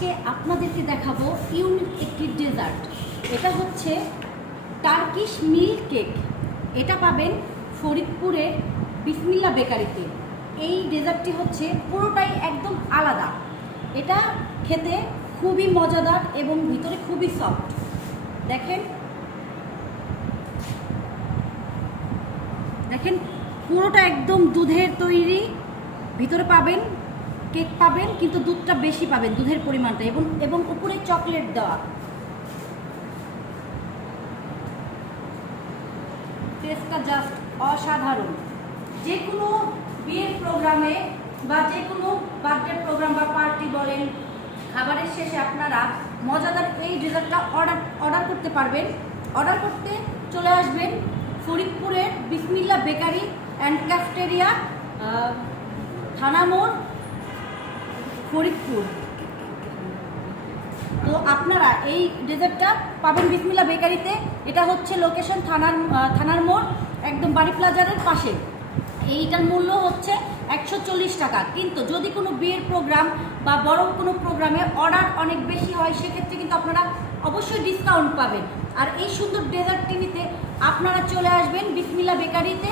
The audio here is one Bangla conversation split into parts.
আজকে আপনাদেরকে দেখাবো ইউনিক একটি ডেজার্ট। এটা হচ্ছে টার্কিশ মিল্ক কেক। এটা পাবেন ফরিদপুরের বিসমিল্লা বেকারিতে। এই ডেজার্টটি হচ্ছে পুরোটাই একদম আলাদা। এটা খেতে খুবই মজাদার এবং ভিতরে খুবই সফট। দেখেন দেখেন পুরোটা একদম দুধের তৈরি। ভিতরে পাবেন কেক পাবেন, কিন্তু দুধটা বেশি পাবেন, দুধের পরিমাণটা, এবং উপরে চকলেট দেওয়া। টেস্টটা জাস্ট অসাধারণ। যে কোনো বিয়ের প্রোগ্রামে বা যে কোনো বার্থডে প্রোগ্রাম বা পার্টি বলেন, খাবারের শেষে আপনারা মজাদার এই ডেজার্টটা অর্ডার করতে পারবেন। অর্ডার করতে চলে আসবেন ফরিদপুরের বিসমিল্লা বেকারি অ্যান্ড ক্যাফেটেরিয়া, থানা মোড়, ফরিদপুর। তো আপনারা এই ডেজার্টটা পাবেন বিসমিল্লা বেকারিতে। এটা হচ্ছে লোকেশন থানার মোড়, একদম বাড়ি প্লাজারের পাশে। এইটার মূল্য হচ্ছে 140 টাকা। কিন্তু যদি কোনো বিয়ের প্রোগ্রাম বা বড় কোনো প্রোগ্রামে অর্ডার অনেক বেশি হয়, সেক্ষেত্রে কিন্তু আপনারা অবশ্যই ডিসকাউন্ট পাবেন। আর এই সুন্দর ডেজার্টটি নিতে আপনারা চলে আসবেন বিসমিল্লা বেকারিতে,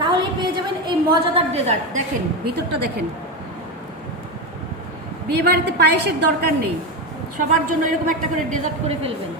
তাহলেই পেয়ে যাবেন এই মজাদার ডেজার্ট। দেখেন ভিতরটা দেখেন। বিয়ে বাড়িতে পায়েসের দরকার নেই, সবার জন্য এরকম একটা করে ডেজার্ট করে ফেলবেন।